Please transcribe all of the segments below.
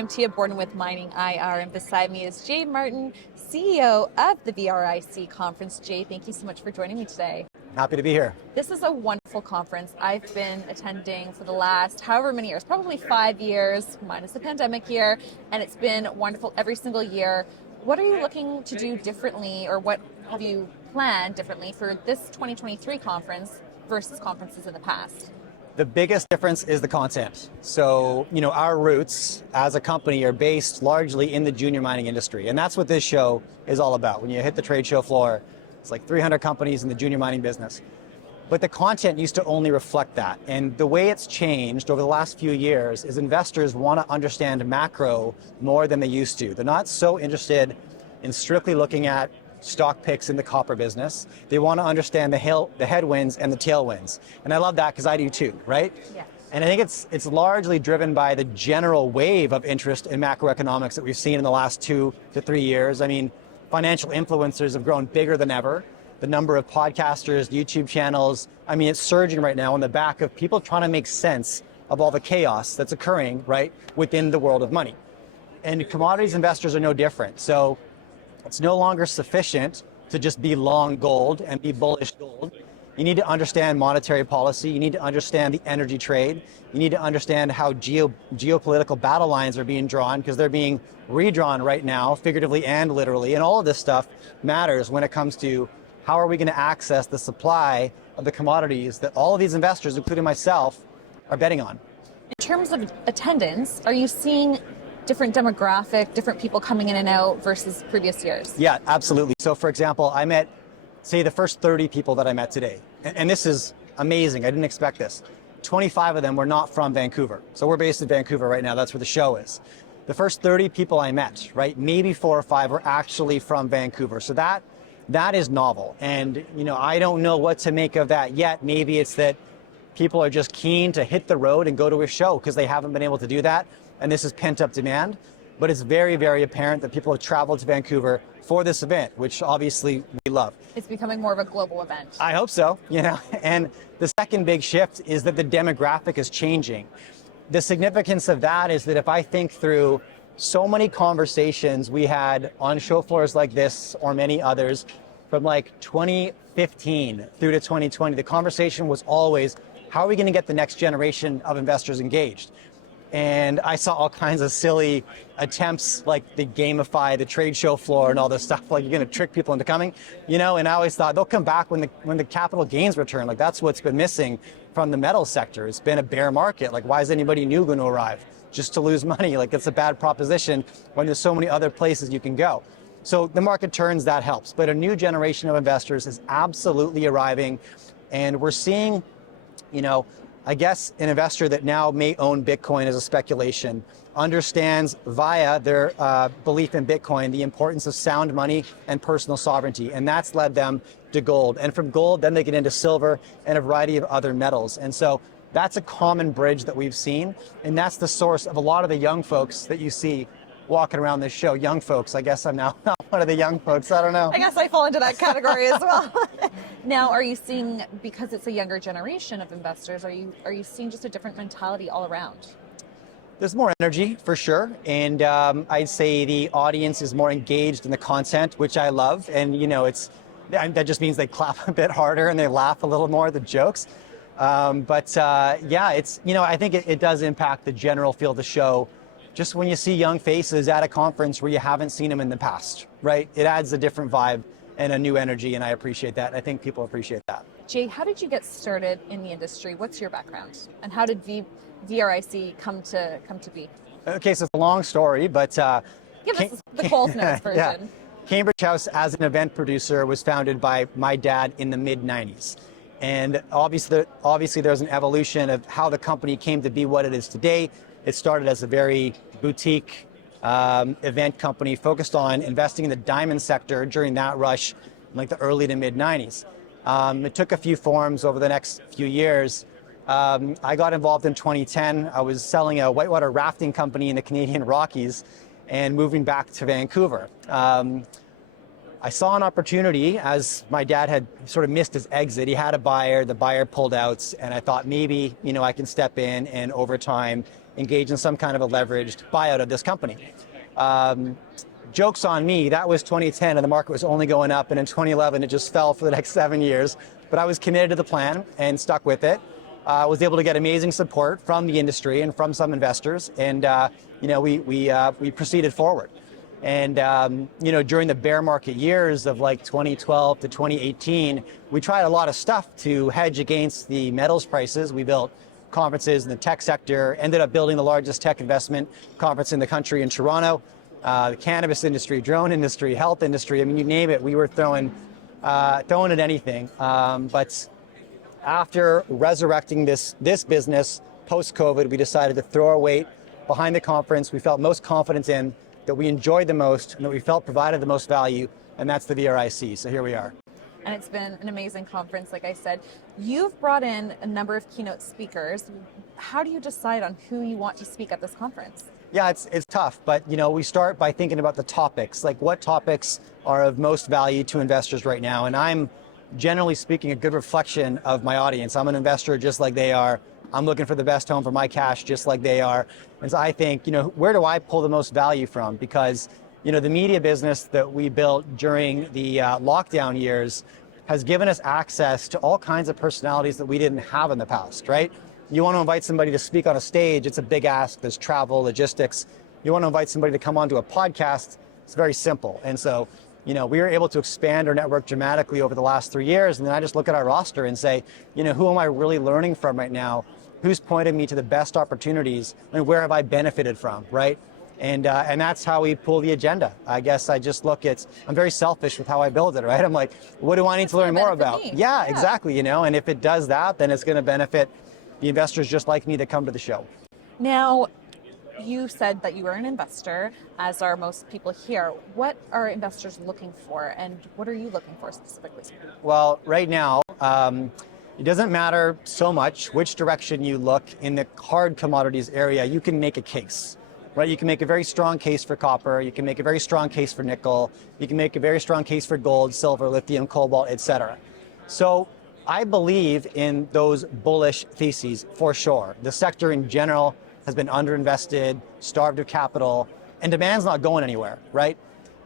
I'm Tia Borden with MiningIR, and beside me is Jay Martin, CEO of the VRIC Conference. Jay, thank you so much for joining me today. Happy to be here. This is a wonderful conference. I've been attending for the last however many years, probably 5 years, minus the pandemic year, and it's been wonderful every single year. What are you looking to do differently, or what have you planned differently for this 2023 conference versus conferences in the past? The biggest difference is the content. So, our roots as a company are based largely in the junior mining industry. And that's what this show is all about. When you hit the trade show floor, it's like 300 companies in the junior mining business. But the content used to only reflect that. And the way it's changed over the last few years is investors want to understand macro more than they used to. They're not so interested in strictly looking at stock picks in the copper business. They want to understand the headwinds and the tailwinds. And I love that because I do too, right? Yeah. And I think it's largely driven by the general wave of interest in macroeconomics that we've seen in the last 2 to 3 years. I mean, financial influencers have grown bigger than ever. The number of podcasters, YouTube channels, it's surging right now on the back of people trying to make sense of all the chaos that's occurring, right, within the world of money. And commodities investors are no different. So it's no longer sufficient to just be long gold and be bullish gold. You need to understand monetary policy. You need to understand the energy trade. You need to understand how geopolitical battle lines are being drawn, because they're being redrawn right now, figuratively and literally. And all of this stuff matters when it comes to how are we going to access the supply of the commodities that all of these investors, including myself, are betting on. In terms of attendance, are you seeing different demographic, different people coming in and out versus previous years? Yeah, absolutely. So for example, I met, say, the first 30 people that I met today. And this is amazing. I didn't expect this. 25 of them were not from Vancouver. So we're based in Vancouver right now. That's where the show is. The first 30 people I met, right, maybe 4 or 5 were actually from Vancouver. So that is novel. And, I don't know what to make of that yet. Maybe it's that people are just keen to hit the road and go to a show because they haven't been able to do that. And this is pent-up demand, but it's very, very apparent that people have traveled to Vancouver for this event, which obviously we love. It's becoming more of a global event. I hope so, And the second big shift is that the demographic is changing. The significance of that is that if I think through so many conversations we had on show floors like this or many others from like 2015 through to 2020, the conversation was always, how are we going to get the next generation of investors engaged? And I saw all kinds of silly attempts, like the gamify the trade show floor and all this stuff, like you're going to trick people into coming, and I always thought they'll come back when the capital gains return. Like that's what's been missing from the metals sector. It's been a bear market. Like why is anybody new going to arrive? Just to lose money? Like it's a bad proposition when there's so many other places you can go. So the market turns, that helps. But a new generation of investors is absolutely arriving, and we're seeing, I guess an investor that now may own Bitcoin as a speculation understands via their belief in Bitcoin the importance of sound money and personal sovereignty, and that's led them to gold. And from gold, then they get into silver and a variety of other metals. And so that's a common bridge that we've seen, and that's the source of a lot of the young folks that you see walking around this show. Young folks, I guess I'm now not one of the young folks, I don't know. I guess I fall into that category as well. Now, are you seeing, because it's a younger generation of investors, are you seeing just a different mentality all around? There's more energy for sure, and I'd say the audience is more engaged in the content, which I love. And that just means they clap a bit harder and they laugh a little more at the jokes. It's I think it does impact the general feel of the show. Just when you see young faces at a conference where you haven't seen them in the past, right? It adds a different vibe and a new energy, and I appreciate that. I think people appreciate that. Jay, how did you get started in the industry? What's your background? And how did VRIC come to be? Okay, so it's a long story, but... Give us the Coles Notes version. Yeah. Cambridge House as an event producer was founded by my dad in the mid-90s. And obviously there's an evolution of how the company came to be what it is today. It started as a very boutique event company focused on investing in the diamond sector during that rush in like the early to mid 90s. It took a few forms over the next few years. I got involved in 2010. I was selling a whitewater rafting company in the Canadian Rockies and moving back to Vancouver. I saw an opportunity as my dad had sort of missed his exit. He had a buyer, the buyer pulled out, and I thought maybe, I can step in and over time engage in some kind of a leveraged buyout of this company. Joke's on me, that was 2010 and the market was only going up, and in 2011 it just fell for the next 7 years. But I was committed to the plan and stuck with it. Was able to get amazing support from the industry and from some investors, and we proceeded forward. And during the bear market years of like 2012 to 2018, we tried a lot of stuff to hedge against the metals prices. We built conferences in the tech sector, ended up building the largest tech investment conference in the country in Toronto. The cannabis industry, drone industry, health industry, I mean, you name it, we were throwing at anything. But after resurrecting this business post-COVID, we decided to throw our weight behind the conference we felt most confident in, that we enjoyed the most, and that we felt provided the most value, and that's the VRIC. So here we are. And it's been an amazing conference, like I said. You've brought in a number of keynote speakers. How do you decide on who you want to speak at this conference? Yeah, it's tough, but we start by thinking about the topics, like what topics are of most value to investors right now. And I'm generally speaking a good reflection of my audience. I'm an investor just like they are. I'm looking for the best home for my cash just like they are. And so I think, where do I pull the most value from? Because, the media business that we built during the lockdown years has given us access to all kinds of personalities that we didn't have in the past, right? You want to invite somebody to speak on a stage, it's a big ask. There's travel, logistics. You want to invite somebody to come onto a podcast, it's very simple. And so, we were able to expand our network dramatically over the last 3 years. And then I just look at our roster and say, who am I really learning from right now? Who's pointed me to the best opportunities, and where have I benefited from, right? And that's how we pull the agenda. I guess I just look at, I'm very selfish with how I build it, right? I'm like, what do I need to learn more about? Yeah, exactly, and if it does that, then it's going to benefit the investors just like me that come to the show. Now, you said that you are an investor, as are most people here. What are investors looking for, and what are you looking for specifically? Well, right now, it doesn't matter so much which direction you look in the hard commodities area. You can make a case, right? You can make a very strong case for copper. You can make a very strong case for nickel. You can make a very strong case for gold, silver, lithium, cobalt, etc. So I believe in those bullish theses for sure. The sector in general has been underinvested, starved of capital, and demand's not going anywhere, right?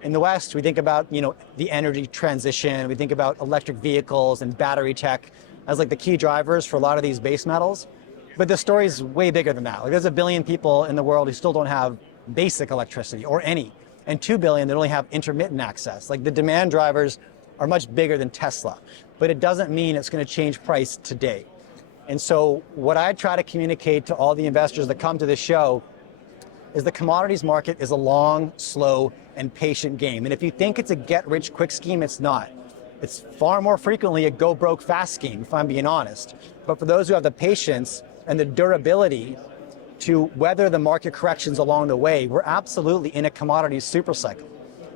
In the West, we think about, the energy transition. We think about electric vehicles and battery tech as like the key drivers for a lot of these base metals. But the story is way bigger than that. Like, there's 1 billion people in the world who still don't have basic electricity or any, and 2 billion that only have intermittent access. Like, the demand drivers are much bigger than Tesla, but it doesn't mean it's going to change price today. And so what I try to communicate to all the investors that come to this show is the commodities market is a long, slow, and patient game. And if you think it's a get-rich-quick scheme, it's not. It's far more frequently a go-broke-fast scheme, if I'm being honest. But for those who have the patience and the durability to weather the market corrections along the way, we're absolutely in a commodities super cycle.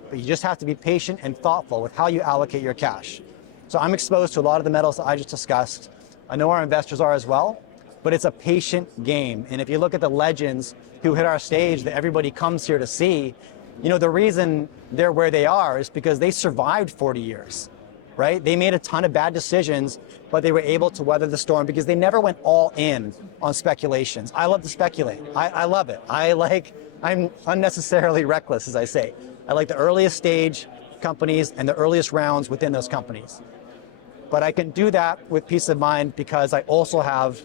But you just have to be patient and thoughtful with how you allocate your cash. So I'm exposed to a lot of the metals that I just discussed. I know our investors are as well, but it's a patient game. And if you look at the legends who hit our stage that everybody comes here to see, the reason they're where they are is because they survived 40 years. Right? They made a ton of bad decisions, but they were able to weather the storm because they never went all in on speculations. I love to speculate. I love it. I'm unnecessarily reckless, as I say. I like the earliest stage companies and the earliest rounds within those companies. But I can do that with peace of mind because I also have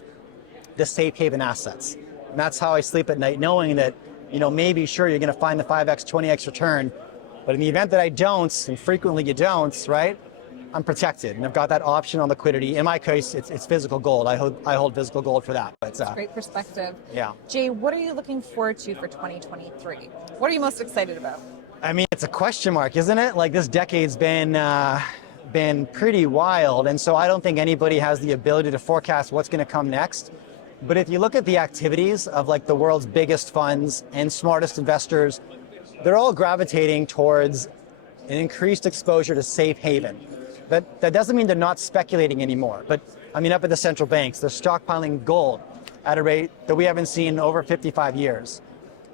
the safe haven assets. And that's how I sleep at night, knowing that, maybe sure you're going to find the 5x, 20x return, but in the event that I don't, and frequently you don't, right? I'm protected, and I've got that option on liquidity. In my case, it's physical gold. I hold physical gold for that. But, that's great perspective. Yeah. Jay, what are you looking forward to for 2023? What are you most excited about? I mean, it's a question mark, isn't it? Like, this decade's been pretty wild, and so I don't think anybody has the ability to forecast what's going to come next. But if you look at the activities of like the world's biggest funds and smartest investors, they're all gravitating towards an increased exposure to safe haven. That doesn't mean they're not speculating anymore, but I mean, up at the central banks, they're stockpiling gold at a rate that we haven't seen in over 55 years.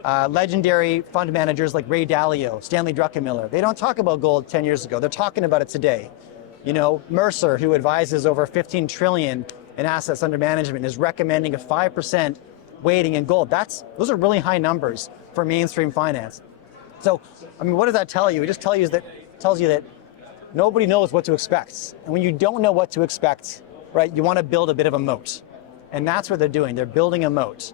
Legendary fund managers like Ray Dalio, Stanley Druckenmiller, they don't talk about gold 10 years ago. They're talking about it today. You know, Mercer, who advises over 15 trillion in assets under management, is recommending a 5% weighting in gold. Those are really high numbers for mainstream finance. So, I mean, what does that tell you? It just tells you that nobody knows what to expect. And when you don't know what to expect, right, you want to build a bit of a moat. And that's what they're doing. They're building a moat.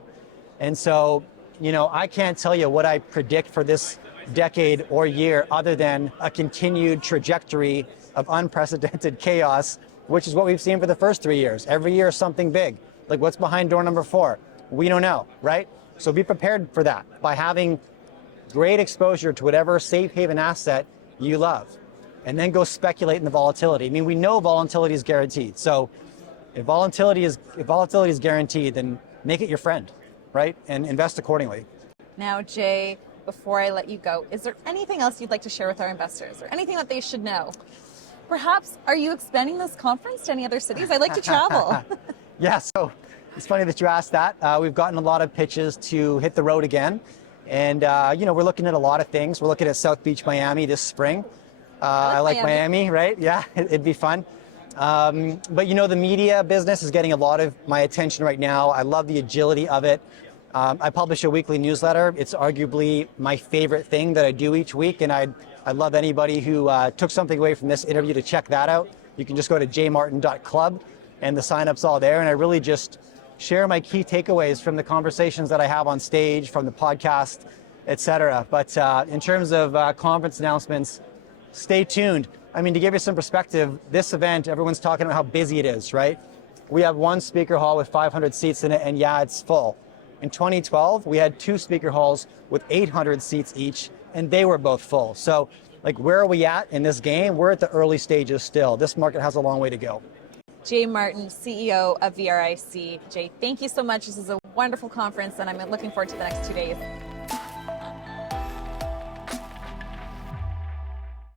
And so, you know, I can't tell you what I predict for this decade or year other than a continued trajectory of unprecedented chaos, which is what we've seen for the first 3 years. Every year something big. Like what's behind door number 4? We don't know, right? So be prepared for that by having great exposure to whatever safe haven asset you love. And then go speculate in the volatility. I mean, we know volatility is guaranteed. So if volatility is guaranteed, then make it your friend, right? And invest accordingly. Now, Jay, before I let you go, is there anything else you'd like to share with our investors or anything that they should know? Perhaps, are you expanding this conference to any other cities? I'd like to travel. Yeah, so it's funny that you asked that. We've gotten a lot of pitches to hit the road again. And, you know, we're looking at a lot of things. We're looking at South Beach, Miami this spring. I like Miami, right? Yeah, it'd be fun. But, you know, the media business is getting a lot of my attention right now. I love the agility of it. I publish a weekly newsletter. It's arguably my favorite thing that I do each week. And I'd love anybody who took something away from this interview to check that out. You can just go to jmartin.club and the sign-up's all there. And I really just share my key takeaways from the conversations that I have on stage, from the podcast, etc. But in terms of conference announcements, stay tuned. I mean, to give you some perspective, this event, everyone's talking about how busy it is, right? We have one speaker hall with 500 seats in it, and yeah, it's full. In 2012, we had 2 speaker halls with 800 seats each, and they were both full. So, like, where are we at in this game? We're at the early stages still. This market has a long way to go. Jay Martin, CEO of VRIC. Jay, thank you so much. This is a wonderful conference, and I'm looking forward to the next 2 days.